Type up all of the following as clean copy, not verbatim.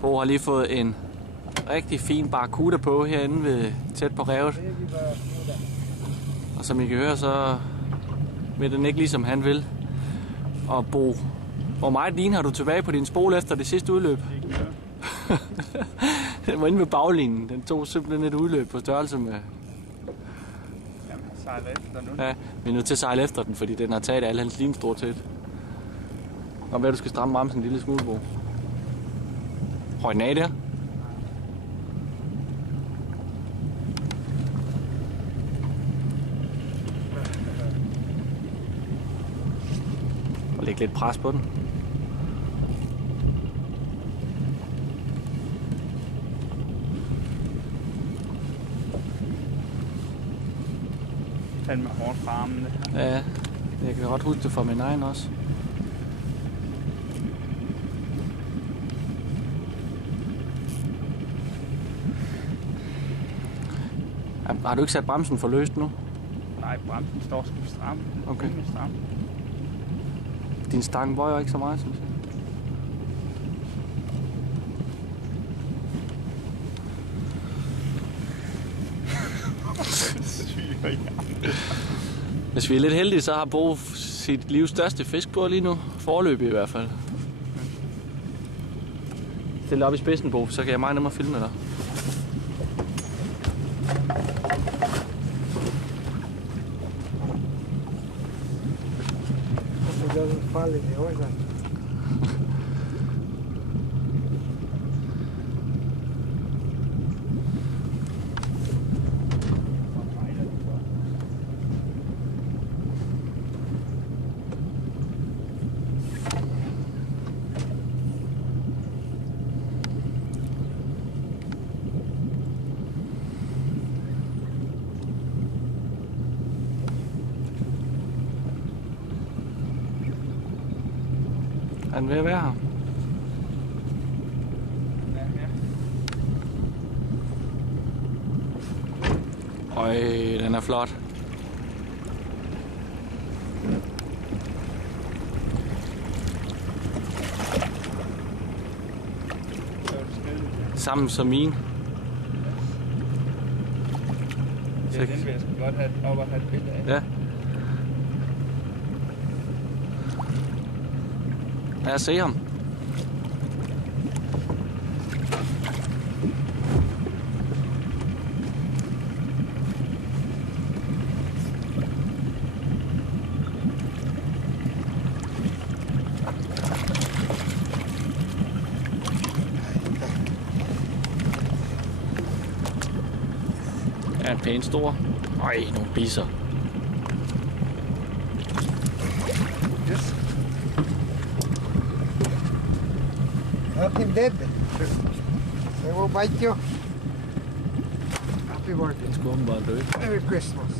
Bo har lige fået en rigtig fin barracuda på herinde ved, tæt på revet. Og som I kan høre, så vil den ikke ligesom han vil. Og Bo, hvor meget vin har du tilbage på din spole efter det sidste udløb? Den var inde ved baglinjen. Den tog simpelthen et udløb på størrelse med... Jamen, sejler efter nu. Ja, vi er nødt til at sejle efter den, fordi den har taget alle hans lim stort set. Og hvad du skal stramme bremsen en lille smule, Bo. Røg den af der? Og lægge lidt pres på den. Den med hårdt fra armen, det her. Ja, jeg kan godt huske det fra min egen også. Har du ikke sat bremsen for løst nu? Nej, bremsen står sgu stram. Okay. Stram. Din stang bøjer ikke så meget, synes jeg. Hvis vi er lidt heldige, så har Bo sit livs største fisk på lige nu. Forløbig i hvert fald. Stil op i spidsen, Bo, så kan jeg meget nemmere filme dig. Det doesn't fall in the ocean. Er den ved at være her? Øj, den er flot. Sammen som min. Ja, den vil jeg sgu godt have op og have et billede af. Ja. Lad os se ham. Er en pænt stor. Øj, nogle biser. Yes. Help him dead. They will bite you. Happy birthday. Den skulle åbenbart dø. Merry Christmas.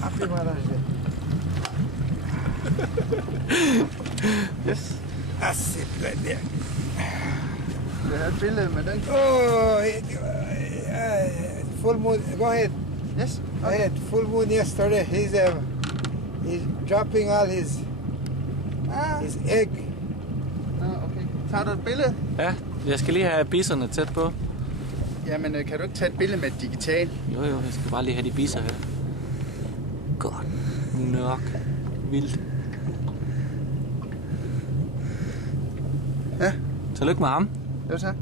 Happy Mother's Day. Yes. That's it right there. Jeg har et billede med den. Oh, full moon. Go ahead. Yes. Go ahead. Full moon yesterday. He's dropping all his egg. Okay. Tager du et billede? Ja, jeg skal lige have biserne tæt på. Jamen, kan du ikke tage et billede med digital? Jo, jeg skal bare lige have de biser her. Godt nok vildt. Ja. Tillykke med ham. Jo, tak.